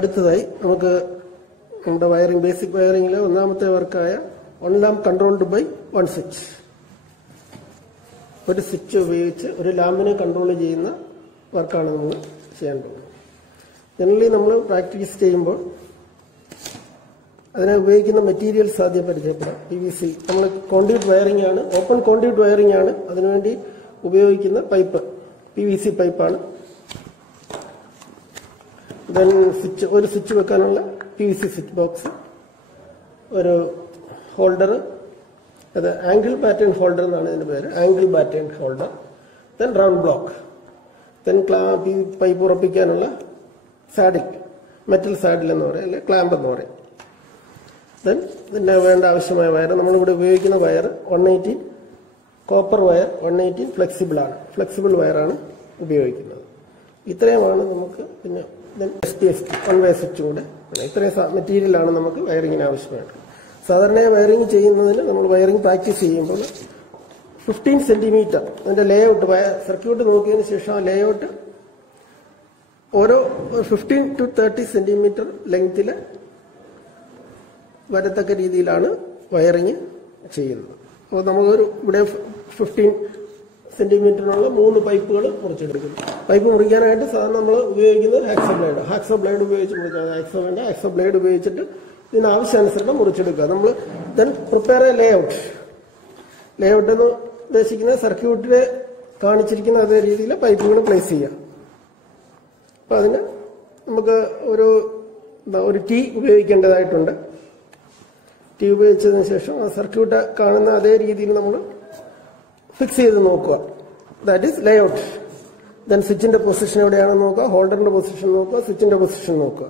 അടുത്തതായി നമുക്ക് നമ്മുടെ വയറിംഗ് ബേസിക് വയറിംഗിലെ ഒന്നാമത്തെ വർക്കായ one lamp controlled by one switch. ഒരു സ്വിച്ച് ഉപയോഗിച്ച് ഒരു ലാമ്പിനെ കൺട്രോൾ ചെയ്യുന്ന വർക്കാണ് നമ്മൾ ചെയ്യാൻ പോകുന്നത്. ജനറലി നമ്മൾ പ്രാക്ടീസ് ചെയ്യുമ്പോൾ അതിനെ ഉപയോഗിക്കുന്ന മെറ്റീരിയൽസ് ആദ്യം പരിചയപ്പെടാം. PVC നമ്മൾ കോൺഡ്യൂട്ട് വയറിംഗ് ആണ്, ഓപ്പൺ കോൺഡ്യൂട്ട് വയറിംഗ് ആണ്. അതിനുവേണ്ടി ഉപയോഗിക്കുന്ന പൈപ്പ് PVC പൈപ്പാണ്. ദെൻ സ്വിച്ച്, ഒരു സ്വിച്ച് വെക്കാനുള്ള PVC സ്വിച്ച് ബോക്സ്, ഒരു ഹോൾഡർ, അത് ആംഗിൾ പാറ്റേൺ ഹോൾഡർ എന്നാണ് ഇതിന്റെ പേര്, angle pattern holder. Then round block, then pipe ഉറപ്പിക്കാനുള്ള സാഡിൽ, മെറ്റൽ സാഡിൽ എന്ന് പറയും, അല്ലെങ്കിൽ ക്ലാമ്പ് എന്ന് പറയും. ദെൻ ഇതിന്റെ വേണ്ട ആവശ്യമായ വയർ, നമ്മളിവിടെ ഉപയോഗിക്കുന്ന വയർ 118 കോപ്പർ വയർ, 118 ഫ്ലെക്സിബിൾ ആണ്, ഫ്ലെക്സിബിൾ വയറാണ് ഉപയോഗിക്കുന്നത്. ഇത്രയുമാണ് നമുക്ക്. പിന്നെ SPST വൺ വേ സ്വിച്ചും കൂടെ, ഇത്രയും മെറ്റീരിയലാണ് നമുക്ക് വയറിങ്ങിന് ആവശ്യമായിട്ട്. സാധാരണ വയറിംഗ് ചെയ്യുന്നതിന് നമ്മൾ വയറിംഗ് പ്രാക്ടീസ് ചെയ്യുമ്പോൾ 15 സെന്റിമീറ്റർ അതിന്റെ ലേഔട്ട്, സർക്യൂട്ട് നോക്കിയതിന് ശേഷം ആ ലേഔട്ട് ഓരോ 15 to 30 സെന്റിമീറ്റർ ലെങ്തില് വരത്തക്ക രീതിയിലാണ് വയറിങ് ചെയ്യുന്നത്. അപ്പോൾ നമ്മളൊരു ഇവിടെ 15 സെന്റിമീറ്ററിനുള്ള 3 പൈപ്പുകൾ മുറിച്ചെടുക്കുന്നു. പൈപ്പ് മുറിക്കാനായിട്ട് സാധാരണ നമ്മൾ ഉപയോഗിക്കുന്നത് ഹാക്സോ ബ്ലേഡ് ഉപയോഗിച്ച് മുറിക്കുക. ഹാക്സോ ബ്ലേഡ് ഉപയോഗിച്ചിട്ട് ഇതിനാവശ്യാനുസരണം മുറിച്ചെടുക്കുക. നമ്മൾ then prepare A layout. Layout എന്ന് ഉദ്ദേശിക്കുന്നത് സർക്യൂട്ടില് കാണിച്ചിരിക്കുന്ന അതേ രീതിയിൽ പൈപ്പുകൾ പ്ലേസ് ചെയ്യുക. അപ്പൊ അതിന് നമുക്ക് ഒരു ടീ ഉപയോഗിക്കേണ്ടതായിട്ടുണ്ട്. ടീ ഉപയോഗിച്ചതിന് ശേഷം ആ സർക്യൂട്ട് കാണുന്ന അതേ രീതിയിൽ നമ്മൾ ഫിക്സ് ചെയ്ത് നോക്കുക. That is layout. ദെൻ സ്വിച്ചിന്റെ പൊസിഷൻ എവിടെയാണെന്ന് നോക്കുക, ഹോൾഡറിന്റെ പൊസിഷൻ നോക്കുക, സ്വിച്ചിന്റെ പൊസിഷൻ നോക്കുക.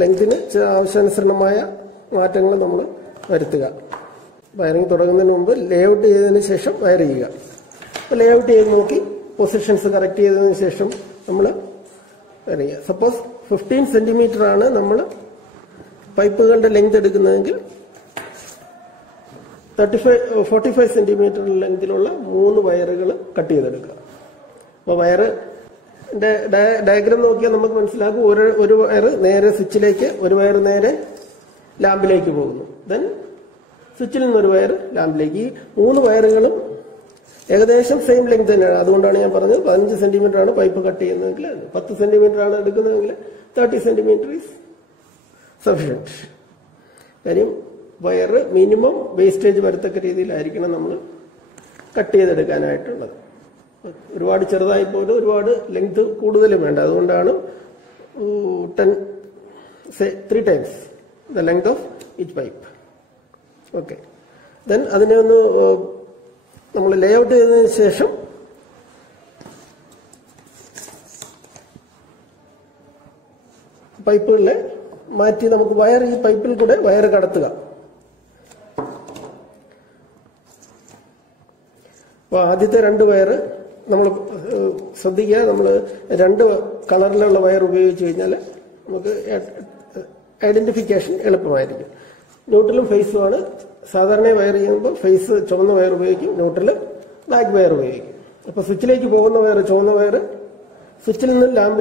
ലെങ്തിന് ആവശ്യാനുസരണമായ മാറ്റങ്ങൾ നമ്മൾ വരുത്തുക. വയറിംഗ് തുടങ്ങുന്നതിന് മുമ്പ് ലേഔട്ട് ചെയ്തതിന് ശേഷം വയർ ചെയ്യുക. അപ്പോൾ ലേഔട്ട് ചെയ്ത് നോക്കി പൊസിഷൻസ് കറക്റ്റ് ചെയ്തതിന് ശേഷം നമ്മൾ വയർ ചെയ്യുക. സപ്പോസ് 15 സെന്റിമീറ്റർ ആണ് നമ്മൾ പൈപ്പുകളുടെ ലെങ്ത് എടുക്കുന്നതെങ്കിൽ 45 സെന്റിമീറ്റർ ലെങ്തിലുള്ള 3 വയറുകൾ കട്ട് ചെയ്തെടുക്കുക. അപ്പോൾ വയറിന്റെ ഡയഗ്രാം നോക്കിയാൽ നമുക്ക് മനസ്സിലാക്കും. ഒരു വയർ നേരെ സ്വിച്ചിലേക്ക്, ഒരു വയർ നേരെ ലാമ്പിലേക്ക് പോകുന്നു. ദെൻ സ്വിച്ചിൽ നിന്നൊരു വയർ ലാമ്പിലേക്ക്. ഈ 3 വയറുകളും ഏകദേശം സെയിം ലെങ്ത് തന്നെയാണ്. അതുകൊണ്ടാണ് ഞാൻ പറഞ്ഞത് 15 സെന്റിമീറ്റർ ആണ് പൈപ്പ് കട്ട് ചെയ്യുന്നതെങ്കിൽ, 10 സെന്റിമീറ്റർ ആണ് എടുക്കുന്നതെങ്കിൽ 30 സെന്റിമീറ്റർ ഈസ് സഫിഷ്യന്റ്. കാര്യം വയറ് മിനിമം വേസ്റ്റേജ് വരത്തക്ക രീതിയിലായിരിക്കണം നമ്മൾ കട്ട് ചെയ്തെടുക്കാനായിട്ടുള്ളത്. ഒരുപാട് ചെറുതായി പോലും ഒരുപാട് ലെങ്ത് കൂടുതലും വേണ്ട. അതുകൊണ്ടാണ് 3 times the length of each pipe. Okay. Then അതിനെ ഒന്ന് നമ്മൾ ലേഔട്ട് ചെയ്തതിനു ശേഷം പൈപ്പുകളിലെ മാറ്റി നമുക്ക് ഈ പൈപ്പിൽ കൂടെ വയർ കടത്തുക. അപ്പൊ ആദ്യത്തെ 2 വയർ നമ്മൾ ശ്രദ്ധിക്കുക. നമ്മൾ 2 കളറിലുള്ള വയർ ഉപയോഗിച്ച് കഴിഞ്ഞാൽ നമുക്ക് ഐഡന്റിഫിക്കേഷൻ എളുപ്പമായിരിക്കും. ന്യൂട്രലും ഫേസുമാണ്. സാധാരണ വയർ ചെയ്യുമ്പോൾ ഫേസ് ചുവന്ന വയർ ഉപയോഗിക്കും, ന്യൂട്രല് ബ്ലാക്ക് വയർ ഉപയോഗിക്കും. അപ്പൊ സ്വിച്ചിലേക്ക് പോകുന്ന വയർ ചുവന്ന വയർ, സ്വിച്ചിൽ നിന്ന് ലാമ്പ്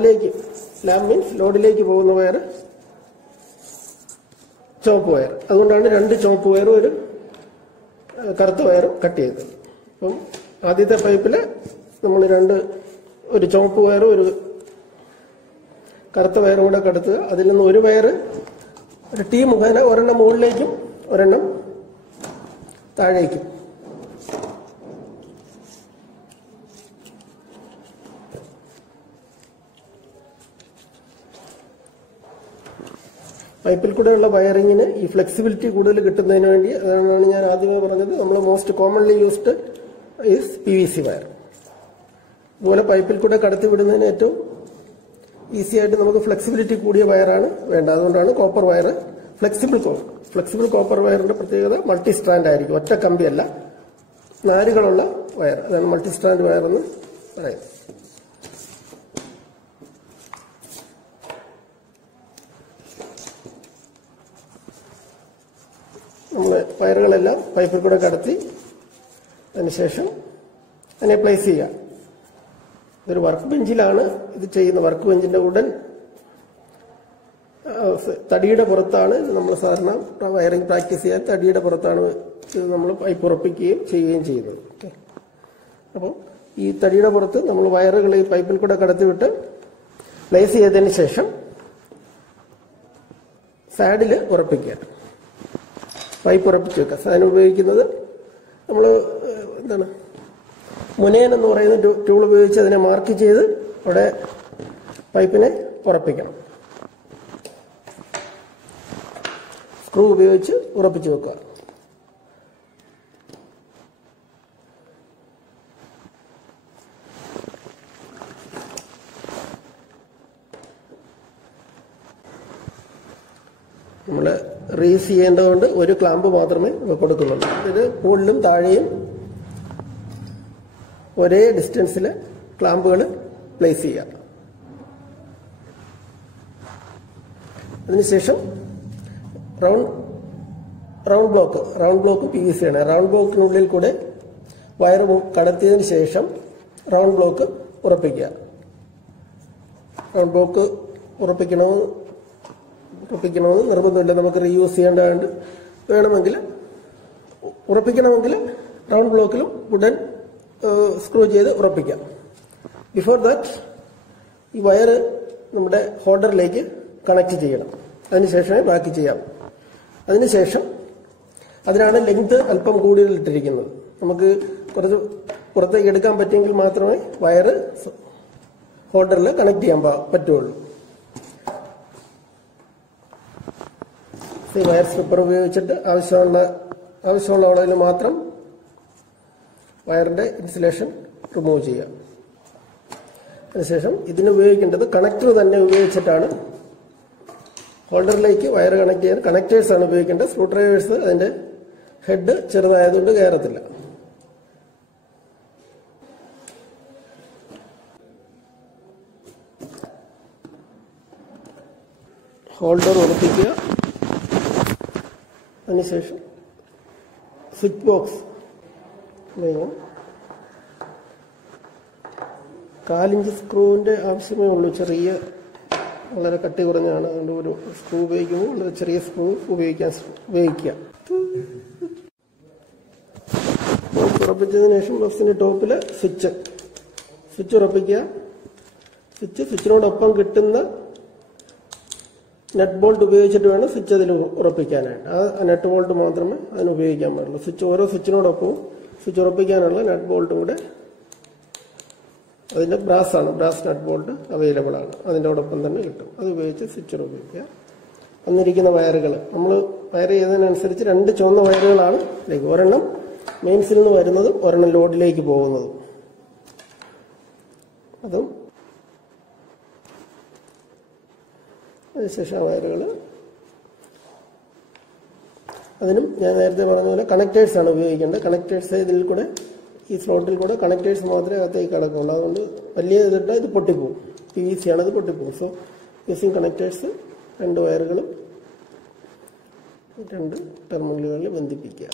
മീൻസ് ലോഡിലേക്ക് പോകുന്ന വയർ ചുവപ്പ് വയർ. അതുകൊണ്ടാണ് 2 ചുവപ്പ് വയറും ഒരു കറുത്ത വയറും കട്ട് ചെയ്തത്. അപ്പം ആദ്യത്തെ പൈപ്പില് നമ്മൾ ഒരു ചുവപ്പ് വയറും ഒരു കറുത്ത വയറും കൂടെ കടത്തുക. അതിൽ നിന്ന് ഒരു വയർ ഒരു ടീ മുഖേന ഒരെണ്ണം മുകളിലേക്കും ഒരെണ്ണം താഴേക്കും. പൈപ്പിൽ കൂടെയുള്ള വയറിങ്ങിന് ഈ ഫ്ലെക്സിബിലിറ്റി കൂടുതൽ കിട്ടുന്നതിന് വേണ്ടി, അതാണ് ഞാൻ ആദ്യമേ പറഞ്ഞത്, നമ്മൾ most commonly used is PVC wire. അതുപോലെ പൈപ്പിൽ കൂടെ കടത്തി വിടുന്നതിന് ഏറ്റവും ഈസി ആയിട്ട് നമുക്ക് ഫ്ലെക്സിബിലിറ്റി കൂടിയ വയറാണ് വേണ്ടത്. അതുകൊണ്ടാണ് കോപ്പർ വയർ ഫ്ലെക്സിബിൾ കോപ്പർ വയറിന്റെ പ്രത്യേകത മൾട്ടി സ്ട്രാൻഡ് ആയിരിക്കും. ഒറ്റ കമ്പിയല്ല, നാരുകളുള്ള വയർ. അതാണ് മൾട്ടി സ്ട്രാൻഡ് വയർ എന്ന് പറയുന്നത്. നമ്മൾ വയറുകളെല്ലാം പൈപ്പിൽ കൂടെ കടത്തി അതിനുശേഷം അതിനെ പ്ലേസ് ചെയ്യുക. ഇതൊരു വർക്ക് ബെഞ്ചിലാണ് ഇത് ചെയ്യുന്നത്. വർക്ക് ബെഞ്ചിന്റെ ഉടൻ തടിയുടെ പുറത്താണ് ഇത് നമ്മൾ സാധാരണ വയറിംഗ് പ്രാക്ടീസ് ചെയ്യാൻ തടിയുടെ പുറത്താണ് ഇത് നമ്മൾ പൈപ്പ് ഉറപ്പിക്കുകയും ചെയ്യുകയും ചെയ്യുന്നത്. ഓക്കെ, അപ്പോൾ ഈ തടിയുടെ പുറത്ത് നമ്മൾ വയറുകൾ ഈ പൈപ്പിൽ കൂടെ കടത്തിവിട്ട് പ്ലേസ് ചെയ്തതിന് ശേഷം സാഡിൽ ഉറപ്പിക്കുക. പൈപ്പ് ഉറപ്പിച്ച് വെക്കുക. സാധനം ഉപയോഗിക്കുന്നത് നമ്മൾ എന്താണ് മുനയൻ എന്ന് പറയുന്ന ടൂൾ ഉപയോഗിച്ച് അതിനെ മാർക്ക് ചെയ്ത് അവിടെ പൈപ്പിനെ ഉറപ്പിക്കണം. സ്ക്രൂ ഉപയോഗിച്ച് ഉറപ്പിച്ച് വെക്കുക. നമ്മൾ റീസ് ചെയ്യേണ്ടതുകൊണ്ട് ഒരു ക്ലാമ്പ് മാത്രമേ കൊടുക്കുന്നുള്ളൂ. ഇത് മുകളിലും താഴെയും ഒരേ ഡിസ്റ്റൻസിൽ ക്ലാമ്പുകൾ പ്ലേസ് ചെയ്യുക. അതിനുശേഷം റൗണ്ട് ബ്ലോക്ക് PVC ആണ്. റൗണ്ട് ബ്ലോക്കിനുള്ളിൽ കൂടെ വയർ കടത്തിയതിനു ശേഷം റൗണ്ട് ബ്ലോക്ക് ഉറപ്പിക്കുക. റൗണ്ട് ബ്ലോക്ക് ഉറപ്പിക്കണമെന്ന് നിർബന്ധമില്ല. നമുക്ക് റീയൂസ് ചെയ്യേണ്ടതുണ്ട്. ഉറപ്പിക്കണമെങ്കിൽ റൗണ്ട് ബ്ലോക്കിലും ഉടൻ സ്ക്രൂ ചെയ്ത് ഉറപ്പിക്കാം. ബിഫോർ ദാറ്റ് ഈ വയർ നമ്മുടെ ഹോൾഡറിലേക്ക് കണക്ട് ചെയ്യണം. അതിനുശേഷമേ ബാക്കി ചെയ്യാം. അതിനുശേഷം അതിനാണ് ലെങ്ത് അല്പം കൂടുതൽ ഇട്ടിരിക്കുന്നത്. നമുക്ക് കുറച്ച് പുറത്തേക്ക് എടുക്കാൻ പറ്റുമെങ്കിൽ മാത്രമേ വയർ ഹോൾഡറിൽ കണക്ട് ചെയ്യാൻ പറ്റുള്ളൂ. ഈ വയർ സ്ട്രിപ്പർ ഉപയോഗിച്ചിട്ട് ആവശ്യമുള്ള അളവിൽ മാത്രം വയറിന്റെ ഇൻസുലേഷൻ റിമൂവ് ചെയ്യാം. അതിനുശേഷം ഇതിന് ഉപയോഗിക്കേണ്ടത് കണക്ടർ തന്നെ ഉപയോഗിച്ചിട്ടാണ് ഹോൾഡറിലേക്ക് വയർ കണക്ട് ചെയ്യാൻ കണക്ടേഴ്സ് ആണ് ഉപയോഗിക്കേണ്ടത്. സ്ക്രൂ ഡ്രൈവേഴ്സ് അതിന്റെ ഹെഡ് ചെറുതായതുകൊണ്ട് കയറത്തില്ല. ഹോൾഡർ ഉറപ്പിക്കുക. അതിനുശേഷം സ്വിച്ച് ബോക്സ് 4 ഇഞ്ച് സ്ക്രൂവിന്റെ ആവശ്യമേ ഉള്ളൂ. വളരെ കട്ടി കുറഞ്ഞാണ്. അതുകൊണ്ട് ഒരു സ്ക്രൂ ഉപയോഗിക്കുമ്പോൾ വളരെ ചെറിയ സ്ക്രൂ ഉപയോഗിക്കുക. ബോക്സ് ഉറപ്പിച്ചതിന് ശേഷം ബോക്സിന്റെ ടോപ്പിൽ സ്വിച്ച് ഉറപ്പിക്കുക. സ്വിച്ചിനോടൊപ്പം കിട്ടുന്ന നെറ്റ് ബോൾട്ട് ഉപയോഗിച്ചിട്ട് വേണം സ്വിച്ച് അതിൽ ഉറപ്പിക്കാനായിട്ട്. ആ നെറ്റ് ബോൾട്ട് മാത്രമേ അതിന് ഉപയോഗിക്കാൻ പാടുള്ളൂ. ഓരോ സ്വിച്ചിനോടൊപ്പവും സ്വിച്ച് ഉറപ്പിക്കാനുള്ള നെറ്റ് ബോൾട്ടും കൂടെ അതിന്റെ ബ്രാസ് നെറ്റ് ബോൾട്ട് അവൈലബിൾ ആണ്. അതിൻ്റെയോടൊപ്പം തന്നെ കിട്ടും. അത് ഉപയോഗിച്ച് സ്വിച്ച് ഉപയോഗിക്കുക. വന്നിരിക്കുന്ന വയറുകൾ നമ്മൾ വയർ ചെയ്തതിനനുസരിച്ച് 2 ചുവന്ന വയറുകളാണ്. ഒരെണ്ണം മെയിൻസിൽ നിന്ന് വരുന്നതും ഒരെണ്ണം ലോഡിലേക്ക് പോകുന്നതും. അതും അതിനുശേഷം വയറുകൾ അതിനും ഞാൻ നേരത്തെ പറഞ്ഞ പോലെ കണക്ടേഴ്സ് ആണ് ഉപയോഗിക്കേണ്ടത്. കണക്ടേഴ്സ് ഇതിൽ കൂടെ ഈ സ്ലോട്ടിൽ കൂടെ കണക്ടേഴ്സ് മാത്രമേ അകത്തേക്ക് കിടക്കുള്ളൂ. അതുകൊണ്ട് വലിയ ഇതിട്ട് ഇത് പൊട്ടിപ്പോവും. PVC ആണ്, ഇത് പൊട്ടിപ്പോവും. സോ യൂസിങ് കണക്ടേഴ്സ് 2 വയറുകളും 2 ടെർമിനലുകളിൽ ബന്ധിപ്പിക്കുക.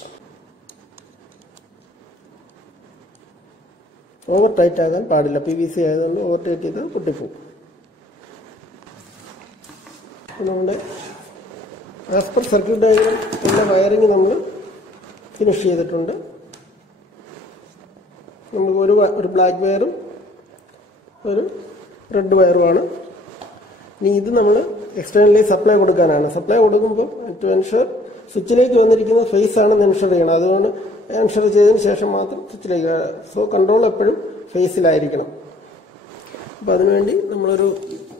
ഓവർ ടൈറ്റ് ആകാൻ പാടില്ല. PVC ആയതുകൊണ്ട് ഓവർ ടൈറ്റ് ചെയ്താൽ പൊട്ടിപ്പോവും. നമ്മുടെ ആസ് പെർ സർക്യൂട്ട് ഡയഗ്രം ഉള്ള വയറിങ് നമ്മൾ ഫിനിഷ് ചെയ്തിട്ടുണ്ട്. നമുക്ക് ഒരു ബ്ലാക്ക് വയറും ഒരു റെഡ് വയറുമാണ്. ഇനി ഇത് നമ്മൾ എക്സ്റ്റേണലി സപ്ലൈ കൊടുക്കാനാണ്. സപ്ലൈ കൊടുക്കുമ്പോൾ ടു എൻഷുർ സ്വിച്ചിലേക്ക് വന്നിരിക്കുന്ന ഫേസ് ആണെന്ന് എൻഷുർ ചെയ്യണം. അതുകൊണ്ട് എൻഷുർ ചെയ്തതിന് ശേഷം മാത്രം സ്വിച്ചിലേക്ക്. സോ കൺട്രോൾ എപ്പോഴും ഫേസിലായിരിക്കണം. അപ്പം അതിനുവേണ്ടി നമ്മളൊരു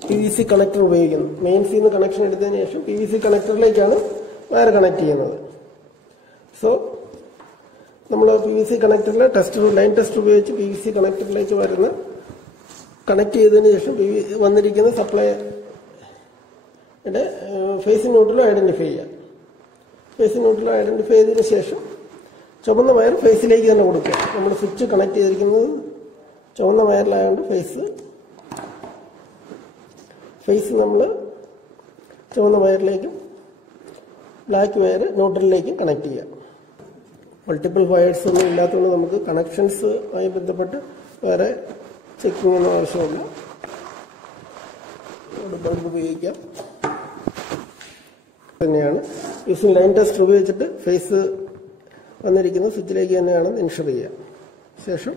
PVC കണക്ടർ ഉപയോഗിക്കുന്നു. മെയിൻസിൽ നിന്ന് കണക്ഷൻ എടുത്തതിന് ശേഷം PVC കണക്ടറിലേക്കാണ് വയർ കണക്ട് ചെയ്യുന്നത്. സോ നമ്മൾ PVC കണക്ടറിൽ ലൈൻ ടെസ്റ്റർ ഉപയോഗിച്ച് PVC കണക്ടറിലേക്ക് വരുന്ന കണക്ട് ചെയ്തതിന് ശേഷം വന്നിരിക്കുന്ന സപ്ലൈയുടെ ഫേസ് ന്യൂട്രലും ഐഡന്റിഫൈ ചെയ്യാം. ഫേസ് ന്യൂട്രലും ഐഡന്റിഫൈ ചെയ്തതിന് ശേഷം ചുവന്ന വയർ ഫേസിലേക്ക് തന്നെ കൊടുക്കുക. നമ്മൾ സ്വിച്ച് കണക്ട് ചെയ്തിരിക്കുന്നത് ചുവന്ന വയറിലായതുകൊണ്ട് ഫേസ് നമ്മൾ ചുവന്ന വയറിലേക്കും ബ്ലാക്ക് വയർ ന്യൂട്രലിലേക്കും കണക്ട് ചെയ്യാം. മൾട്ടിപ്പിൾ വയേഴ്സ് ഒന്നും ഇല്ലാത്തതുകൊണ്ട് നമുക്ക് കണക്ഷൻസ് ആയി ബന്ധപ്പെട്ട് വേറെ ചെക്കിങ്ങിന് ആവശ്യമുള്ള ബൾബ് ഉപയോഗിക്കാം. തന്നെയാണ് യൂസിങ് ലൈൻ ടെസ്റ്റ് ഉപയോഗിച്ചിട്ട് ഫേസ് വന്നിരിക്കുന്ന സ്വിച്ചിലേക്ക് തന്നെയാണെന്ന് ഇൻഷുർ ചെയ്യുക. ശേഷം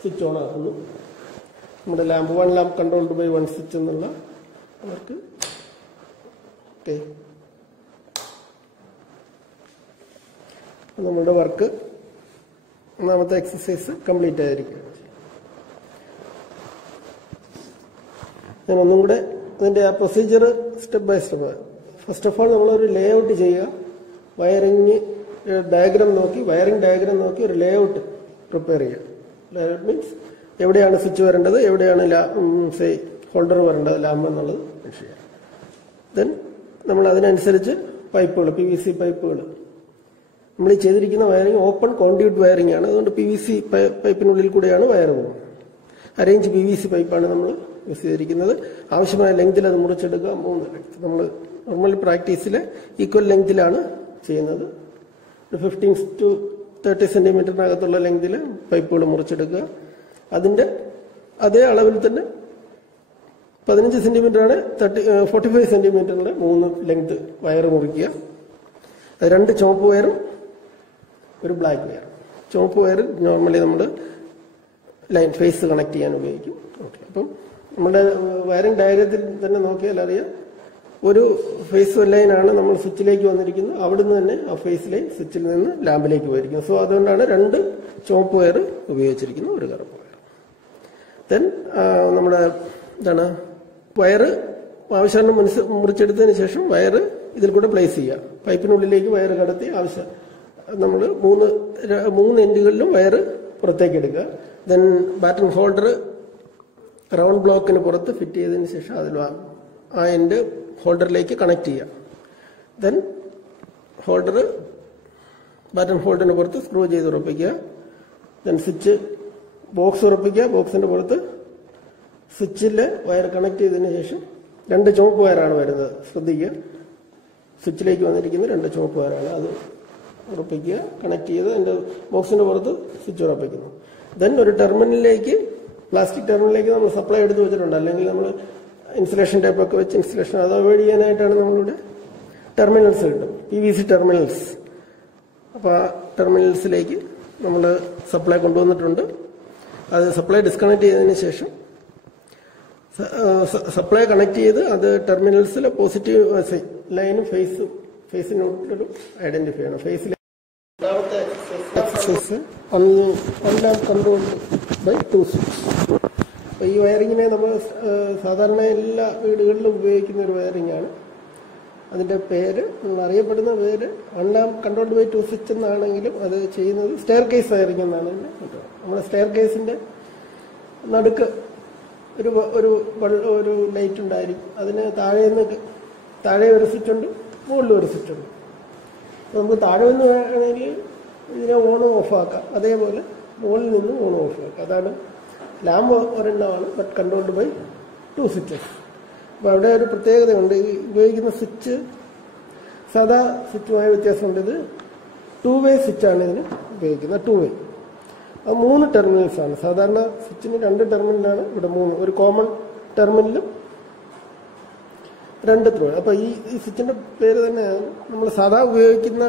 സ്വിച്ച് ഓൺ ആക്കുന്നു. നമ്മുടെ lamp 1 lamp controlled by 1 switch എന്നുള്ള അവർക്ക് ഓക്കെ. നമ്മുടെ വർക്ക് ഒന്നാമത്തെ എക്സസൈസ് കംപ്ലീറ്റ് ആയിരിക്കും. ഞാൻ ഒന്നും കൂടെ ഇതിൻ്റെ ആ procedure step by step. First of all നമ്മളൊരു ലേ ഔട്ട് ചെയ്യുക. വയറിംഗ് ഡയഗ്രാം നോക്കി ഒരു ലേ ഔട്ട് പ്രിപ്പയർ ചെയ്യുക. ലേ ഔട്ട് മീൻസ് എവിടെയാണ് സ്വിച്ച് വരേണ്ടത്, എവിടെയാണ് ഹോൾഡർ വരേണ്ടത്, ലാമ്പ് എന്നുള്ളത് ഫിക്സ് ചെയ്യുക. ദെൻ നമ്മൾ അതിനനുസരിച്ച് പൈപ്പുകൾ, PVC പൈപ്പുകൾ, നമ്മൾ ഈ ചെയ്തിരിക്കുന്ന വയറിംഗ് ഓപ്പൺ കോൺഡ്യൂട്ട് വയറിംഗ് ആണ്. അതുകൊണ്ട് PVC പൈപ്പിനുള്ളിൽ കൂടെയാണ് വയർ പോകുന്നത്. അറേഞ്ച് PVC പൈപ്പാണ് നമ്മൾ യൂസ് ചെയ്തിരിക്കുന്നത്. ആവശ്യമായ ലെങ്തിൽ അത് മുറിച്ചെടുക്കുക. 3 ലെങ്ത് നമ്മൾ നോർമൽ പ്രാക്ടീസിൽ ഈക്വൽ ലെങ്തിലാണ് ചെയ്യുന്നത്. 15 to 30 സെന്റിമീറ്ററിനകത്തുള്ള ലെങ്തിൽ പൈപ്പുകൾ മുറിച്ചെടുക്കുക. അതിൻ്റെ അതേ അളവിൽ തന്നെ 15 സെന്റിമീറ്ററാണ് 45 സെന്റിമീറ്ററിൻ്റെ 3 ലെങ്ത് വയർ മുറിക്കുക. അത് 2 ചുവപ്പ് വയറും ഒരു ബ്ലാക്ക് വയർ. ചുവപ്പ് വയർ നോർമലി നമ്മൾ ലൈൻ ഫേസ് കണക്ട് ചെയ്യാൻ ഉപയോഗിക്കും. ഓക്കെ, അപ്പം നമ്മുടെ വയറിംഗ് ഡയഗ്രത്തിൽ തന്നെ നോക്കിയാൽ അറിയാം, ഒരു ഫേസ് ലൈനാണ് നമ്മൾ സ്വിച്ചിലേക്ക് വന്നിരിക്കുന്നത്. അവിടുന്ന് തന്നെ ആ ഫേസ് ലൈൻ സ്വിച്ചിൽ നിന്ന് ലാമ്പിലേക്ക് പോയിരിക്കുന്നത്. സോ അതുകൊണ്ടാണ് 2 ചുവപ്പ് വയർ ഉപയോഗിച്ചിരിക്കുന്നത്, ഒരു കറുപ്പ് വയർ. ദെൻ നമ്മുടെ എന്താണ് വയർ ആവശ്യം മുറിച്ചെടുത്തതിന് ശേഷം വയർ ഇതിൽ കൂടെ പ്ലേസ് ചെയ്യുക. പൈപ്പിനുള്ളിലേക്ക് വയർ കടത്തി നമ്മൾ 3 എൻഡുകളിലും വയർ പുറത്തേക്ക് എടുക്കുക. ദെൻ ബാറ്റൺ ഹോൾഡർ റൗണ്ട് ബ്ലോക്കിന് പുറത്ത് ഫിറ്റ് ചെയ്തതിന് ശേഷം അതിൽ ആ എൻഡ് ഹോൾഡറിലേക്ക് കണക്ട് ചെയ്യുക. ദെൻ ബാറ്റൺ ഹോൾഡറിന് പുറത്ത് സ്ക്രൂ ചെയ്ത് ഉറപ്പിക്കുക. ദെൻ സ്വിച്ച് ബോക്സ് ഉറപ്പിക്കുക. ബോക്സിന്റെ പുറത്ത് സ്വിച്ചിലെ വയർ കണക്ട് ചെയ്തതിന് ശേഷം 2 ചുവപ്പ് വയറാണ് വരുന്നത്, ശ്രദ്ധിക്കുക. സ്വിച്ചിലേക്ക് വന്നിരിക്കുന്ന 2 ചുവപ്പ് വയറാണ്, അത് ഉറപ്പിക്കുക. കണക്ട് ചെയ്ത് അതിൻ്റെ ബോക്സിന്റെ പുറത്ത് സ്വിച്ച് ഉറപ്പിക്കുന്നു. ദെൻ ഒരു ടെർമിനലിലേക്ക്, പ്ലാസ്റ്റിക് ടെർമിനലിലേക്ക് നമ്മൾ സപ്ലൈ എടുത്ത് വെച്ചിട്ടുണ്ട്. അല്ലെങ്കിൽ നമ്മൾ ഇൻസുലേഷൻ ടൈപ്പൊക്കെ വെച്ച് ഇൻസുലേഷൻ അത് അവോയ്ഡ് ചെയ്യാനായിട്ടാണ് നമ്മളിവിടെ ടെർമിനൽസ് കിട്ടും, PVC ടെർമിനൽസ്. അപ്പോൾ ആ ടെർമിനൽസിലേക്ക് നമ്മൾ സപ്ലൈ കൊണ്ടുവന്നിട്ടുണ്ട്. അത് സപ്ലൈ ഡിസ്കണക്ട് ചെയ്തതിന് ശേഷം സപ്ലൈ കണക്ട് ചെയ്ത് അത് ടെർമിനൽസിൽ പോസിറ്റീവ് ലൈനും ഫേസിനോട്ടൊരു ഐഡന്റിഫൈ ചെയ്യണം. ഫേസിൽ exercise 1 lamp controlled by 2 switch. അപ്പോൾ ഈ വയറിങ്ങിനെ നമ്മൾ സാധാരണ എല്ലാ വീടുകളിലും ഉപയോഗിക്കുന്ന ഒരു വയറിംഗ് ആണ്. അതിൻ്റെ പേര്, അറിയപ്പെടുന്ന പേര് 1 ലാമ്പ് കൺട്രോൾഡ് ബൈ 2 സ്വിച്ച് എന്നാണെങ്കിലും അത് ചെയ്യുന്നത് സ്റ്റെയർ കേസ് വയറിംഗ് എന്നാണ്. നമ്മുടെ സ്റ്റെയർ കേസിൻ്റെ നടുക്ക് ഒരു ലൈറ്റ് ഉണ്ടായിരിക്കും. അതിന് താഴെ ഒരു സ്വിച്ച് ഉണ്ട്, മുകളിൽ ഒരു സ്വിച്ച് ഉണ്ട്. അപ്പോൾ നമുക്ക് താഴെ നിന്ന് വേണമെങ്കിൽ ഇതിനെ ഓൺ ഓഫ് ആക്കാം, അതേപോലെ മുകളിൽ നിന്ന് ഓൺ ഓഫ് ആക്കാം. അതാണ് ലാമ്പ് ഒരെണ്ണമാണ്, ബട്ട് കൺട്രോൾഡ് ബൈ 2 സ്വിച്ചസ്. അപ്പോൾ അവിടെ ഒരു പ്രത്യേകതയുണ്ട്. ഈ ഉപയോഗിക്കുന്ന സ്വിച്ച് സാധാ സ്വിച്ചുമായ വ്യത്യാസമുണ്ട്. ഇത് 2 വേ സ്വിച്ചാണ് ഇതിന് ഉപയോഗിക്കുന്നത്. 2 വേ, അത് 3 ടെർമിനൽസാണ്. സാധാരണ സ്വിച്ചിന് 2 ടെർമിനലാണ്, ഇവിടെ 3. ഒരു കോമൺ ടെർമിനലും 2 ത്രൂ. അപ്പോൾ ഈ സ്വിച്ചിന്റെ പേര് തന്നെ നമ്മൾ സാധാ ഉപയോഗിക്കുന്ന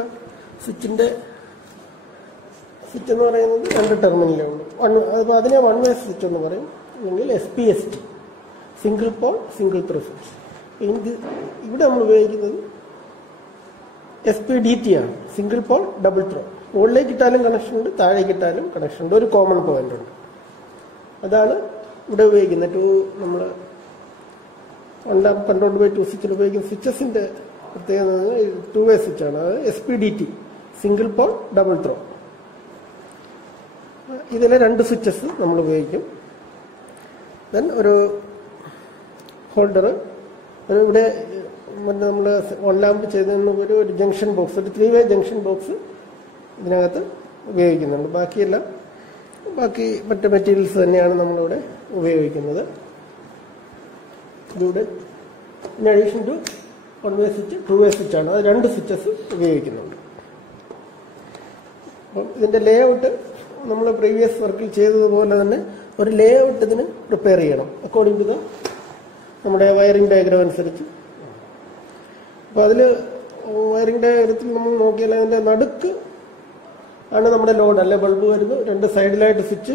സ്വിച്ച് എന്ന് പറയുന്നത് 2 ടെർമിനലേ ഉള്ളൂ. അപ്പോൾ അതിനെ 1 വേ സ്വിച്ച് എന്ന് പറയും, അല്ലെങ്കിൽ SPST, single pole single through switch. ഇവിടെ നമ്മൾ ഉപയോഗിക്കുന്നത് SPDT ആണ്, സിംഗിൾ പോൾ ഡബിൾ ത്രോ. മുകളിലേക്ക് ഇട്ടാലും കണക്ഷൻ ഉണ്ട്, താഴേക്ക് ഇട്ടാലും കണക്ഷൻ ഉണ്ട്, ഒരു കോമൺ പോയിന്റ് ഉണ്ട്. അതാണ് ഇവിടെ ഉപയോഗിക്കുന്നത്. നമ്മൾ 1 ലാമ്പ് കൺട്രോൾഡ് ബൈ 2 സ്വിച്ചിൽ ഉപയോഗിക്കുന്ന സ്വിച്ചസിന്റെ പ്രത്യേകത 2 വേ സ്വിച്ചാണ്. അത് SPDT, single pole double throw. ഇതിലെ 2 സ്വിച്ചസ് നമ്മൾ ഉപയോഗിക്കും. ദെൻ ഒരു ഹോൾഡർ, ഇവിടെ നമ്മൾ 1 ലാമ്പ് ചെയ്തതിന് ഒരു ജംഗ്ഷൻ ബോക്സ്, ഒരു 3 വേ ജംഗ്ഷൻ ബോക്സ് ഇതിനകത്ത് ഉപയോഗിക്കുന്നുണ്ട്. ബാക്കി മറ്റ് മെറ്റീരിയൽസ് തന്നെയാണ് നമ്മളിവിടെ ഉപയോഗിക്കുന്നത്. ഇതിവിടെ in addition to 1 way switch 2 way സ്വിച്ചാണ്. അത് 2 സ്വിച്ചസ് ഉപയോഗിക്കുന്നുണ്ട്. അപ്പം ഇതിൻ്റെ ലേ ഔട്ട് നമ്മൾ പ്രീവിയസ് വർക്കിൽ ചെയ്തതുപോലെ തന്നെ ഒരു ലേ ഔട്ട് ഇതിന് പ്രിപ്പയർ ചെയ്യണം അക്കോർഡിംഗ് ടു നമ്മുടെ വയറിംഗ് ഡയഗ്രാം അനുസരിച്ച്. അപ്പോൾ അതിൽ വയറിംഗ് ഡയഗ്രത്തിൽ നമ്മൾ നോക്കിയാൽ അതിൻ്റെ നടുക്ക് ആണ് നമ്മുടെ ലോഡ് അല്ലെ ബൾബ് വരുന്നു. രണ്ട് സൈഡിലായിട്ട് സ്വിച്ച്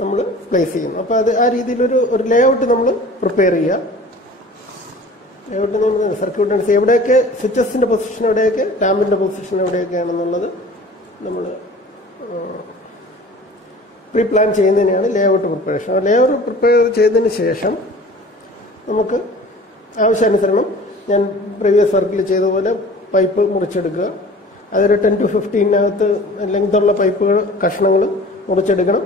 നമ്മൾ പ്ലേസ് ചെയ്യുന്നു. അപ്പോൾ അത് ആ രീതിയിലൊരു ലേ ഔട്ട് നമ്മൾ പ്രിപ്പയർ ചെയ്യുക. ലേ ഔട്ട് നമ്മൾ സർക്യൂട്ട് അനുസരിച്ച് എവിടെയൊക്കെ സ്വിച്ചസിന്റെ പൊസിഷൻ എവിടെയൊക്കെ ലാമ്പിന്റെ പൊസിഷൻ എവിടെയൊക്കെയാണെന്നുള്ളത് നമ്മൾ പ്രീ പ്ലാൻ ചെയ്യുന്നതിനാണ് ലേ ഔട്ട് പ്രിപ്പറേഷൻ. ലേ ഔട്ട് പ്രിപ്പയർ ചെയ്തതിന് ശേഷം നമുക്ക് ആവശ്യാനുസരണം ഞാൻ പ്രീവിയസ് വർക്കിൽ ചെയ്ത പോലെ പൈപ്പ് മുറിച്ചെടുക്കുക. അതൊരു 10 to 15 ലെങ്തുള്ള പൈപ്പുകൾ കഷ്ണങ്ങൾ മുറിച്ചെടുക്കണം.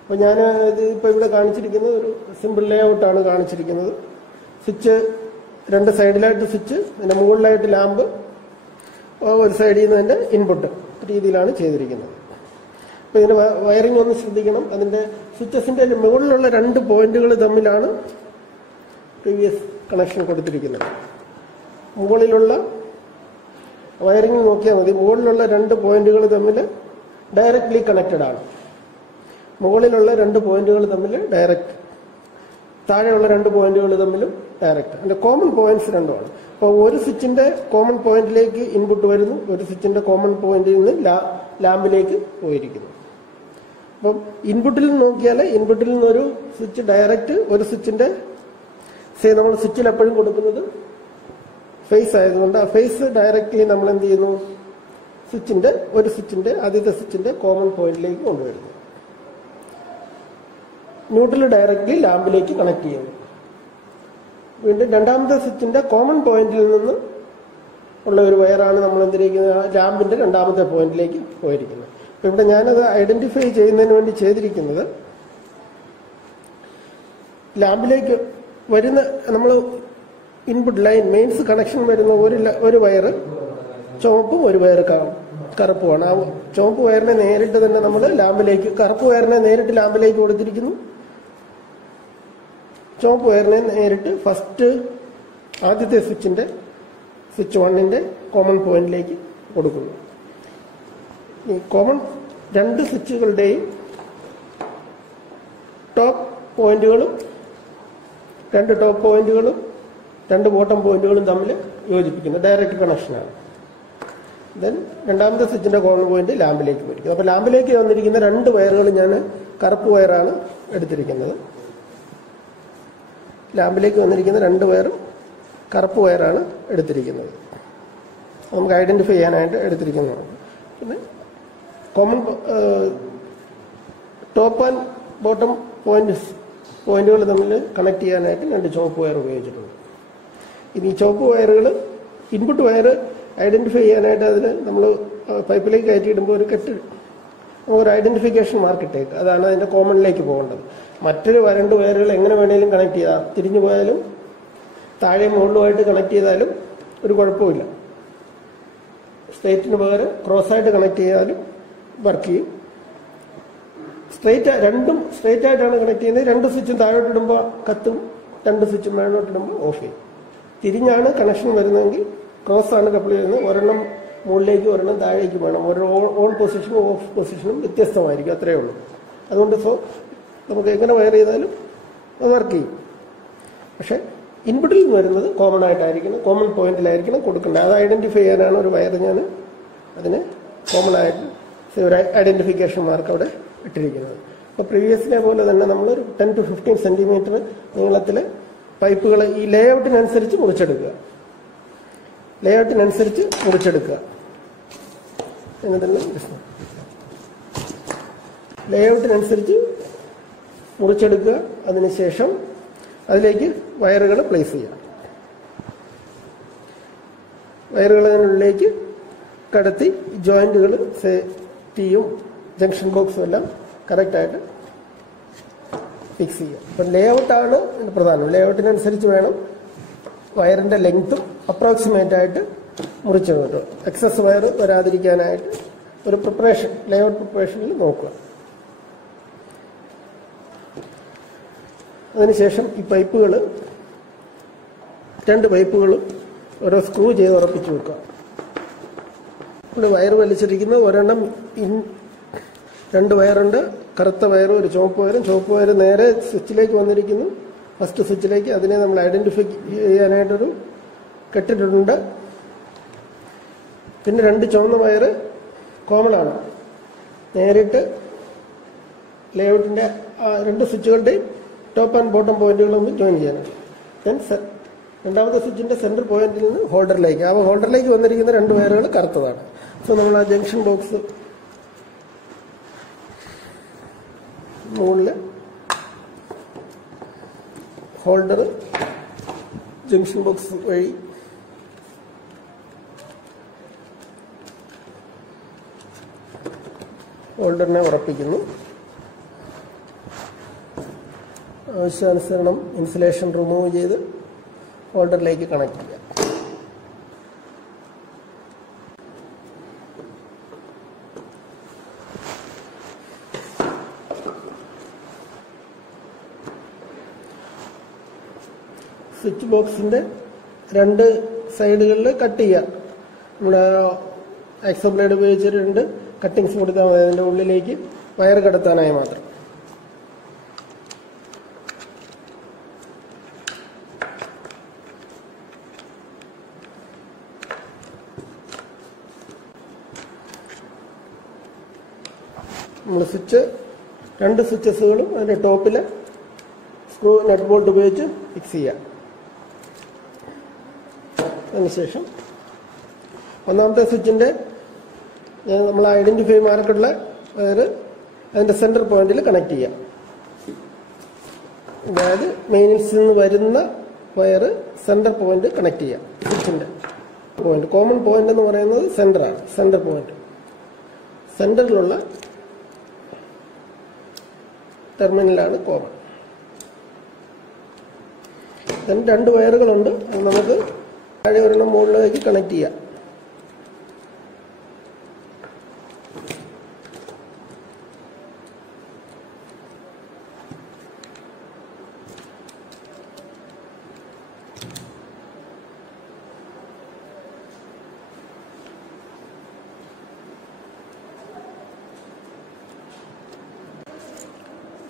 അപ്പോൾ ഞാൻ ഇത് ഇപ്പോൾ ഇവിടെ കാണിച്ചിരിക്കുന്നത് ഒരു സിമ്പിൾ ലേ ഔട്ടാണ് കാണിച്ചിരിക്കുന്നത്. സ്വിച്ച് രണ്ട് സൈഡിലായിട്ട് സ്വിച്ച്, അതിൻ്റെ മുകളിലായിട്ട് ലാമ്പ്, ഒരു സൈഡിൽ നിന്ന് അതിൻ്റെ ഇൻപുട്ട് രീതിയിലാണ് ചെയ്തിരിക്കുന്നത്. അപ്പോൾ ഇതിൻ്റെ വയറിംഗ് ഒന്ന് ശ്രദ്ധിക്കണം. അതിൻ്റെ സ്വിച്ചസിൻ്റെ മുകളിലുള്ള രണ്ട് പോയിന്റുകൾ തമ്മിലാണ് പ്രീവിയസ് കണക്ഷൻ കൊടുത്തിരിക്കുന്നത്. മുകളിലുള്ള വയറിംഗ് നോക്കിയാൽ മതി. മുകളിലുള്ള രണ്ട് പോയിന്റുകൾ തമ്മിൽ ഡയറക്റ്റ്ലി കണക്റ്റഡ് ആണ്. മുകളിലുള്ള രണ്ട് പോയിന്റുകൾ തമ്മിൽ ഡയറക്റ്റ്, താഴെയുള്ള രണ്ട് പോയിന്റുകൾ തമ്മിലും ഡയറക്റ്റ്. അതിന്റെ കോമൺ പോയിന്റ്സ് രണ്ടുമാണ്. അപ്പോൾ ഒരു സ്വിച്ചിന്റെ കോമൺ പോയിന്റിലേക്ക് ഇൻപുട്ട് വരുന്നു, ഒരു സ്വിച്ചിന്റെ കോമൺ പോയിന്റിൽ നിന്ന് ലാമ്പിലേക്ക് പോയിരിക്കുന്നു. അപ്പം ഇൻപുട്ടിൽ നിന്ന് നോക്കിയാൽ ഇൻപുട്ടിൽ നിന്നൊരു സ്വിച്ച് ഡയറക്റ്റ്, ഒരു സ്വിച്ചിന്റെ നമ്മൾ സ്വിച്ചിൽ എപ്പോഴും കൊടുക്കുന്നത് ഫേസ് ആയതുകൊണ്ട് ആ ഫേസ് ഡയറക്റ്റ്ലി നമ്മൾ എന്ത് ചെയ്യുന്നു, ഒരു സ്വിച്ചിന്റെ ആദ്യത്തെ സ്വിച്ചിന്റെ കോമൺ പോയിന്റിലേക്ക് കൊണ്ടുവരുന്നു. ന്യൂട്രൽ ഡയറക്റ്റ്ലി ലാമ്പിലേക്ക് കണക്ട് ചെയ്യുന്നു. വീണ്ടും രണ്ടാമത്തെ സ്വിച്ചിന്റെ കോമൺ പോയിന്റിൽ നിന്ന് ഉള്ള ഒരു വയറാണ് നമ്മൾ എന്തിരിക്കുന്നത്, ലാമ്പിന്റെ രണ്ടാമത്തെ പോയിന്റിലേക്ക് പോയിരിക്കുന്നത്. അപ്പൊ ഇവിടെ ഞാനത് ഐഡന്റിഫൈ ചെയ്യുന്നതിന് വേണ്ടി ചെയ്തിരിക്കുന്നത്, ലാമ്പിലേക്ക് വരുന്ന നമ്മൾ ഇൻപുട്ട് ലൈൻ മെയിൻസ് കണക്ഷൻ വരുന്ന ഒരു വയറ് ചുവപ്പും ഒരു വയറ് കറുപ്പുമാണ്. ആ ചുവപ്പ് വയറിനെ നേരിട്ട് തന്നെ നമ്മൾ ലാമ്പിലേക്ക്, കറുപ്പ് വയറിനെ നേരിട്ട് ലാമ്പിലേക്ക് കൊടുത്തിരിക്കുന്നു. ചുവപ്പ് വയറിനെ നേരിട്ട് ഫസ്റ്റ് ആദ്യത്തെ സ്വിച്ച് 1ന്റെ കോമൺ പോയിന്റിലേക്ക് കൊടുക്കുന്നു. ഈ കോമൺ രണ്ട് സ്വിച്ചുകളുടെയും ടോപ്പ് പോയിന്റുകളും രണ്ട് ബോട്ടം പോയിന്റുകളും തമ്മിൽ യോജിപ്പിക്കുന്നു. ഡയറക്റ്റ് കണക്ഷനാണ്. ദെൻ രണ്ടാമത്തെ സ്വിച്ചിന്റെ കോമൺ പോയിന്റ് ലാമ്പിലേക്ക് പോയിരിക്കുന്നു. അപ്പൊ ലാമ്പിലേക്ക് വന്നിരിക്കുന്ന രണ്ട് വയറുകൾ ഞാൻ കറുപ്പ് വയറാണ് എടുത്തിരിക്കുന്നത്. ലാമ്പിലേക്ക് വന്നിരിക്കുന്ന രണ്ട് വയറും കറുപ്പ് വയറാണ് എടുത്തിരിക്കുന്നത്. നമുക്ക് ഐഡന്റിഫൈ ചെയ്യാനായിട്ട് എടുത്തിരിക്കുന്നതാണ്. പിന്നെ കോമൺ ടോപ്പ് ആൻഡ് ബോട്ടം പോയിന്റുകൾ തമ്മിൽ കണക്ട് ചെയ്യാനായിട്ട് രണ്ട് ചുവപ്പ് വയർ ഉപയോഗിച്ചിട്ടുണ്ട്. ഇനി ഈ ചുവപ്പ് വയറുകൾ ഇൻപുട്ട് വയർ ഐഡന്റിഫൈ ചെയ്യാനായിട്ട് അതിന് നമ്മൾ പൈപ്പിലേക്ക് കയറ്റിയിടുമ്പോൾ ഒരു ഐഡന്റിഫിക്കേഷൻ മാർക്ക് ഇട്ടേക്ക്. അതാണ് അതിന്റെ കോമണിലേക്ക് പോകേണ്ടത്. മറ്റൊരു രണ്ട് വയറുകൾ എങ്ങനെ വേണേലും കണക്ട് ചെയ്താൽ, തിരിഞ്ഞു പോയാലും താഴെ മുകളിലുമായിട്ട് കണക്ട് ചെയ്താലും ഒരു കുഴപ്പമില്ല. സ്ട്രേറ്റിന് പകരം ക്രോസ് ആയിട്ട് കണക്ട് ചെയ്താലും വർക്ക് ചെയ്യും. രണ്ടും സ്ട്രേറ്റ് ആയിട്ടാണ് കണക്ട് ചെയ്യുന്നത്. രണ്ട് സ്വിച്ചും താഴോട്ടിടുമ്പോൾ കത്തും, രണ്ട് സ്വിച്ചും മേളോട്ടിടുമ്പോൾ ഓഫ് ചെയ്യും. തിരിഞ്ഞാണ് കണക്ഷൻ വരുന്നതെങ്കിൽ ക്രോസ് ആണ് കപ്പിൾ ചെയ്യുന്നത്. ഒരെണ്ണം മുകളിലേക്ക് ഒരെണ്ണം താഴേക്ക് വേണം. ഒരു ഓൺ പൊസിഷനും ഓഫ് പൊസിഷനും വ്യത്യസ്തമായിരിക്കും. അത്രയേ ഉള്ളൂ. അതുകൊണ്ട് നമുക്ക് എങ്ങനെ വയർ ചെയ്താലും അത് വർക്ക് ചെയ്യും. പക്ഷെ ഇൻപുട്ടിൽ നിന്ന് വരുന്നത് കോമൺ ആയിട്ടായിരിക്കണം, കോമൺ പോയിന്റിലായിരിക്കണം കൊടുക്കേണ്ടത്. അത് ഐഡന്റിഫൈ ചെയ്യാനാണ് ഒരു വയർ ഞാൻ അതിന് കോമൺ ആയിട്ട് ഒരു ഐഡന്റിഫിക്കേഷൻ മാർക്ക് അവിടെ ഇട്ടിരിക്കുന്നത്. അപ്പോൾ പ്രീവിയസിനെ പോലെ തന്നെ നമ്മളൊരു 10 to 15 സെന്റിമീറ്റർ നീളത്തിൽ പൈപ്പുകൾ ഈ ലേഔട്ടിനനുസരിച്ച് മുറിച്ചെടുക്കുക. ലേഔട്ടിനനുസരിച്ച് മുറിച്ചെടുക്കുക. അതിനുശേഷം അതിലേക്ക് വയറുകൾ പ്ലേസ് ചെയ്യുക. വയറുകളിനുള്ളിലേക്ക് കടത്തി ജോയിന്റുകൾ ടീയും ജംഗ്ഷൻ ബോക്സും എല്ലാം കറക്റ്റായിട്ട് ഫിക്സ് ചെയ്യുക. അപ്പം ലേഔട്ടാണ് പ്രധാനം. ലേഔട്ടിനനുസരിച്ച് വേണം വയറിന്റെ ലെങ്ത്തും അപ്രോക്സിമേറ്റ് ആയിട്ട് മുറിച്ചു കിട്ടും. എക്സസ് വയർ വരാതിരിക്കാനായിട്ട് ഒരു പ്രിപ്പറേഷൻ, ലേഔട്ട് പ്രിപ്പറേഷനിൽ നോക്കുക. അതിനുശേഷം ഈ പൈപ്പുകൾ, രണ്ട് പൈപ്പുകളും ഓരോ സ്ക്രൂ ചെയ്ത് ഉറപ്പിച്ചു വെക്കുക. വയർ വലിച്ചിരിക്കുന്ന ഒരെണ്ണം രണ്ട് വയറുണ്ട്, കറുത്ത വയറും ഒരു ചുവപ്പ് വയറും. ചുവപ്പ് വയർ നേരെ സ്വിച്ചിലേക്ക് വന്നിരിക്കുന്നു, ഫസ്റ്റ് സ്വിച്ചിലേക്ക്. അതിനെ നമ്മൾ ഐഡന്റിഫൈ ചെയ്യാനായിട്ടൊരു കെട്ടിട്ടുണ്ട്. പിന്നെ രണ്ട് ചുവന്ന വയർ കോമൺ ആണ്, നേരിട്ട് ലേഔട്ടിന്റെ രണ്ട് സ്വിച്ചുകളുടെയും ടോപ്പ് ആൻഡ് ബോട്ടം പോയിന്റുകൾ തമ്മിൽ ജോയിൻ ചെയ്യാനാണ്. ദെൻ രണ്ടാമത്തെ സ്വിച്ചിന്റെ സെന്റർ പോയിന്റിൽ നിന്ന് ഹോൾഡറിലേക്ക്, ആ ഹോൾഡറിലേക്ക് വന്നിരിക്കുന്ന രണ്ട് വയറുകൾ കറുത്തതാണ്. സോ നമ്മൾ ആ ജംഗ്ഷൻ ബോക്സ് മുകളിൽ ഹോൾഡർ ജംഗ്ഷൻ ബോക്സ് വഴി ഹോൾഡറിനെ ഉറപ്പിക്കുന്നു. ആവശ്യാനുസരണം ഇൻസുലേഷൻ റിമൂവ് ചെയ്ത് ഹോൾഡറിലേക്ക് കണക്ട് ചെയ്യാം. സ്വിച്ച് ബോക്സിന്റെ രണ്ട് സൈഡുകളിൽ കട്ട് ചെയ്യാം. നമ്മുടെ ആക്സോ ബ്ലേഡ് ഉപയോഗിച്ച് രണ്ട് കട്ടിങ്സ് കൊടുത്താൽ മതി, അതിന്റെ ഉള്ളിലേക്ക് വയർ കടത്താനായി മാത്രം. നമ്മൾ രണ്ട് സ്വിച്ചസുകളും അതിന്റെ ടോപ്പില് സ്ക്രൂ നട്ട് ബോൾട്ട് ഉപയോഗിച്ച് ഫിക്സ് ചെയ്യാം. അതിനുശേഷം ഒന്നാമത്തെ സ്വിച്ചിന്റെ നമ്മൾ ഐഡന്റിഫൈ മാർക്കുള്ള വയർ അതിന്റെ സെന്റർ പോയിന്റിൽ കണക്ട് ചെയ്യാം. അതായത് മെയിനിൽ നിന്ന് വരുന്ന വയർ സെന്റർ പോയിന്റ് കണക്ട് ചെയ്യാം. സ്വിച്ചിന്റെ പോയിന്റ്, കോമൺ പോയിന്റ് എന്ന് പറയുന്നത് സെന്ററാണ്. സെന്റർ പോയിന്റ് സെന്ററിലുള്ള ടെർമിനലാണ് കോമൺ. രണ്ട് വയറുകളുണ്ട്, അത് നമുക്ക് താഴെ ഒരെണ്ണം മുകളിലേക്ക് കണക്ട് ചെയ്യാം.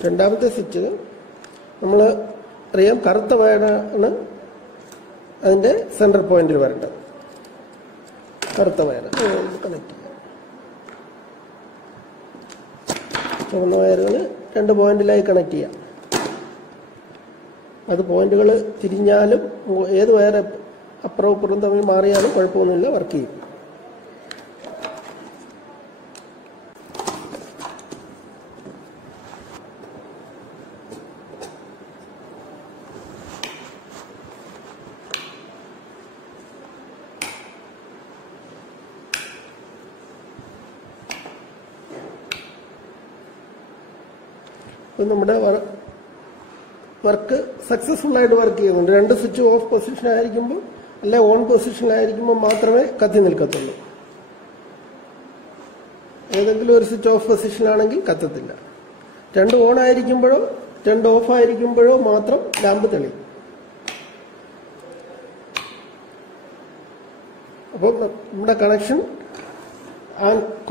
രണ്ടാമത്തെ സ്വിച്ച് നമ്മൾ അറിയാം, കറുത്ത വയറാണ് അതിന്റെ സെന്റർ പോയിന്റിൽ വരേണ്ടത്. കറുത്ത വയർ കണക്ട് ചെയ്യാം. ചുവന്ന വയറുകൾ രണ്ട് പോയിന്റിലായി കണക്ട് ചെയ്യാം. അത് പോയിന്റുകൾ തിരിഞ്ഞാലും ഏത് വയർ അപ്പുറവും ഇപ്പുറവും തമ്മിൽ മാറിയാലും കുഴപ്പമൊന്നുമില്ല, വർക്ക് ചെയ്യും. നമ്മുടെ വർക്ക് സക്സസ്ഫുൾ ആയിട്ട് വർക്ക് ചെയ്യുന്നുണ്ട്. രണ്ട് സ്വിച്ച് ഓഫ് പൊസിഷനായിരിക്കുമ്പോൾ അല്ലെ ഓൺ പൊസിഷനിലായിരിക്കുമ്പോൾ മാത്രമേ കത്തി നിൽക്കത്തുള്ളൂ. ഏതെങ്കിലും ഒരു സ്വിച്ച് ഓഫ് പൊസിഷനിലാണെങ്കിൽ കത്തത്തില്ല. രണ്ട് ഓൺ ആയിരിക്കുമ്പോഴോ രണ്ട് ഓഫ് ആയിരിക്കുമ്പോഴോ മാത്രം ലാമ്പ് തെളിയും. അപ്പോൾ നമ്മുടെ കണക്ഷൻ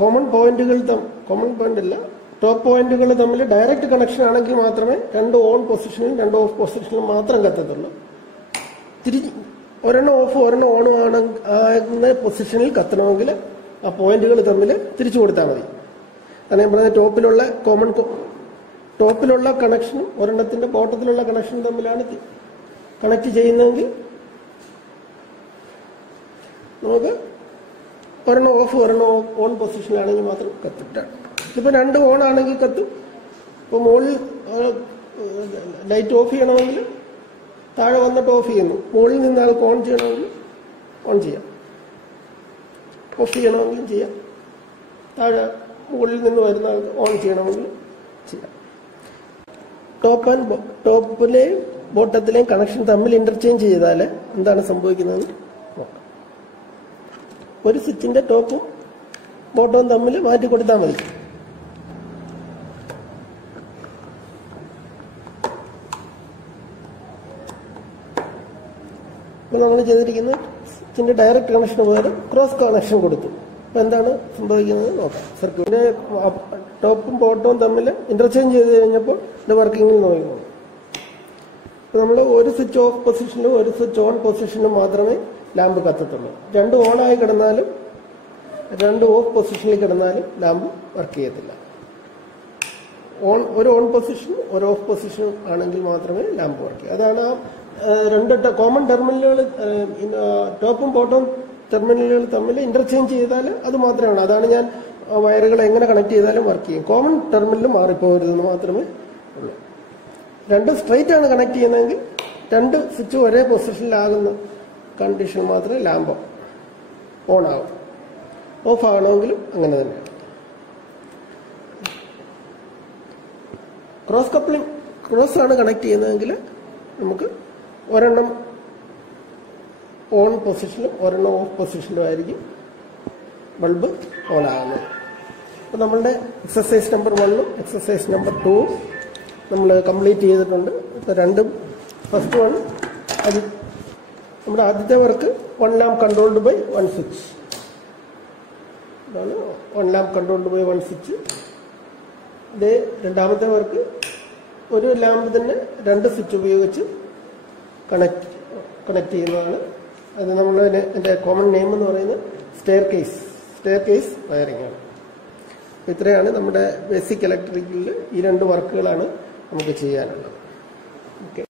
കോമൺ പോയിന്റുകൾ, കോമൺ പോയിന്റ് അല്ല, ടോപ്പ് പോയിന്റുകൾ തമ്മിൽ ഡയറക്റ്റ് കണക്ഷൻ ആണെങ്കിൽ മാത്രമേ രണ്ട് ഓൺ പൊസിഷനിലും രണ്ട് ഓഫ് പൊസിഷനിലും മാത്രം കത്തത്തുള്ളൂ. ഒരെണ്ണം ഓഫ് ഒരെണ്ണം ഓൺ ആകുന്ന പൊസിഷനിൽ കത്തണമെങ്കിൽ ആ പോയിന്റുകൾ തമ്മിൽ തിരിച്ചു കൊടുത്താൽ മതി. കാരണം ഞാൻ പറഞ്ഞ ടോപ്പിലുള്ള കണക്ഷനും ഒരെണ്ണത്തിന്റെ ബോട്ടത്തിലുള്ള കണക്ഷനും തമ്മിലാണ് കണക്ട് ചെയ്യുന്നതെങ്കിൽ നമുക്ക് ഒരെണ്ണം ഓഫ് ഒരെണ്ണം ഓൺ പൊസിഷനിലാണെങ്കിൽ മാത്രം കത്തിട്ടാണ്. ഇതിപ്പോൾ രണ്ട് ഓൺ ആണെങ്കിൽ കത്തും. ഇപ്പോൾ മുകളിൽ ലൈറ്റ് ഓഫ് ചെയ്യണമെങ്കിൽ താഴെ വന്നിട്ട് ഓഫ് ചെയ്യുന്നു. മുകളിൽ നിന്ന് ആൾക്ക് ഓൺ ചെയ്യണമെങ്കിൽ ഓൺ ചെയ്യാം, ഓഫ് ചെയ്യണമെങ്കിലും ചെയ്യാം. താഴെ മുകളിൽ നിന്ന് വരുന്ന ആൾക്ക് ഓൺ ചെയ്യണമെങ്കിൽ ചെയ്യാം. ടോപ്പിലെയും ബോട്ടത്തിലെയും കണക്ഷൻ തമ്മിൽ ഇന്റർചേഞ്ച് ചെയ്താൽ എന്താണ് സംഭവിക്കുന്നതെന്ന് നോക്കാം. ഒരു സ്വിച്ചിന്റെ ടോപ്പും ബോട്ടവും തമ്മിൽ മാറ്റി കൊടുത്താൽ മതി. ഇപ്പൊ നമ്മൾ ചെയ്തിരിക്കുന്നത് സ്വിച്ചിന്റെ ഡയറക്റ്റ് കണക്ഷന് പകരം ക്രോസ് കണക്ഷൻ കൊടുത്തു. അപ്പോൾ എന്താണ് സംഭവിക്കുന്നത് നോക്കാം. സർക്യൂട്ടിൻ്റെ ടോപ്പും ബോട്ടവും തമ്മിൽ ഇന്റർചേഞ്ച് ചെയ്ത് കഴിഞ്ഞപ്പോൾ ഇത് വർക്കിങ്ങിൽ നോക്കുന്നു. അപ്പോൾ നമ്മൾ ഒരു സ്വിച്ച് ഓഫ് പൊസിഷനിലും ഒരു സ്വിച്ച് ഓൺ പൊസിഷനിലും മാത്രമേ ലാമ്പ് കത്തത്തുള്ളൂ. രണ്ട് ഓണായി കിടന്നാലും രണ്ട് ഓഫ് പൊസിഷനിൽ കിടന്നാലും ലാമ്പ് വർക്ക് ചെയ്യത്തില്ല. ഒരു ഓൺ പൊസിഷൻ ഒരു ഓഫ് പൊസിഷൻ ആണെങ്കിൽ മാത്രമേ ലാമ്പ് വർക്ക് ചെയ്യൂ. അതാണ് ആ രണ്ട് കോമൺ ടെർമിനലുകൾ ടോപ്പും ബോട്ടവും ടെർമിനലുകൾ തമ്മിൽ ഇന്റർചേഞ്ച് ചെയ്താൽ അത് മാത്രമാണ്. അതാണ് ഞാൻ വയറുകൾ എങ്ങനെ കണക്ട് ചെയ്താലും വർക്ക് ചെയ്യും. കോമൺ ടെർമിനൽ മാറിപ്പോകരുതെന്ന് മാത്രമേ ഉള്ളൂ. രണ്ടും സ്ട്രൈറ്റ് ആണ് കണക്ട് ചെയ്യുന്നതെങ്കിൽ രണ്ട് സ്വിച്ച് ഒരേ പൊസിഷനിലാകുന്ന കണ്ടീഷൻ മാത്രമേ ലാമ്പ് ഓൺ ആവും. ഓഫ് ആകണമെങ്കിലും അങ്ങനെ തന്നെ. ക്രോസ് കപ്ലിംഗ് ക്രോസ് ആണ് കണക്ട് ചെയ്യുന്നതെങ്കിൽ നമുക്ക് ഒരെണ്ണം ഓൺ പൊസിഷനിലും ഒരെണ്ണം ഓഫ് പൊസിഷനിലും ആയിരിക്കും ബൾബ് ഓൺ ആകുന്നത്. അപ്പോൾ നമ്മളുടെ എക്സസൈസ് നമ്പർ 1ഉം എക്സസൈസ് നമ്പർ 2ഉം നമ്മൾ കംപ്ലീറ്റ് ചെയ്തിട്ടുണ്ട്. ഇപ്പോൾ രണ്ടും ഫസ്റ്റ് വൺ നമ്മുടെ ആദ്യത്തെ work 1 lamp controlled by 1 switch. ഇതാണ് 1 ലാമ്പ് കൺട്രോൾഡ് ബൈ 1 സ്വിച്ച്. ഇതേ രണ്ടാമത്തെ വർക്ക് ഒരു ലാമ്പ് തന്നെ 2 സ്വിച്ച് ഉപയോഗിച്ച് കണക്ട് ചെയ്യുന്നതാണ്. അത് നമ്മൾ എൻ്റെ കോമൺ നെയിം എന്ന് പറയുന്നത് സ്റ്റെയർ കേസ് വയറിംഗ് ആണ്. ഇത്രയാണ് നമ്മുടെ ബേസിക് ഇലക്ട്രിക്കലിൽ ഈ 2 വർക്കുകളാണ് നമുക്ക് ചെയ്യാനുള്ളത്. ഓക്കെ.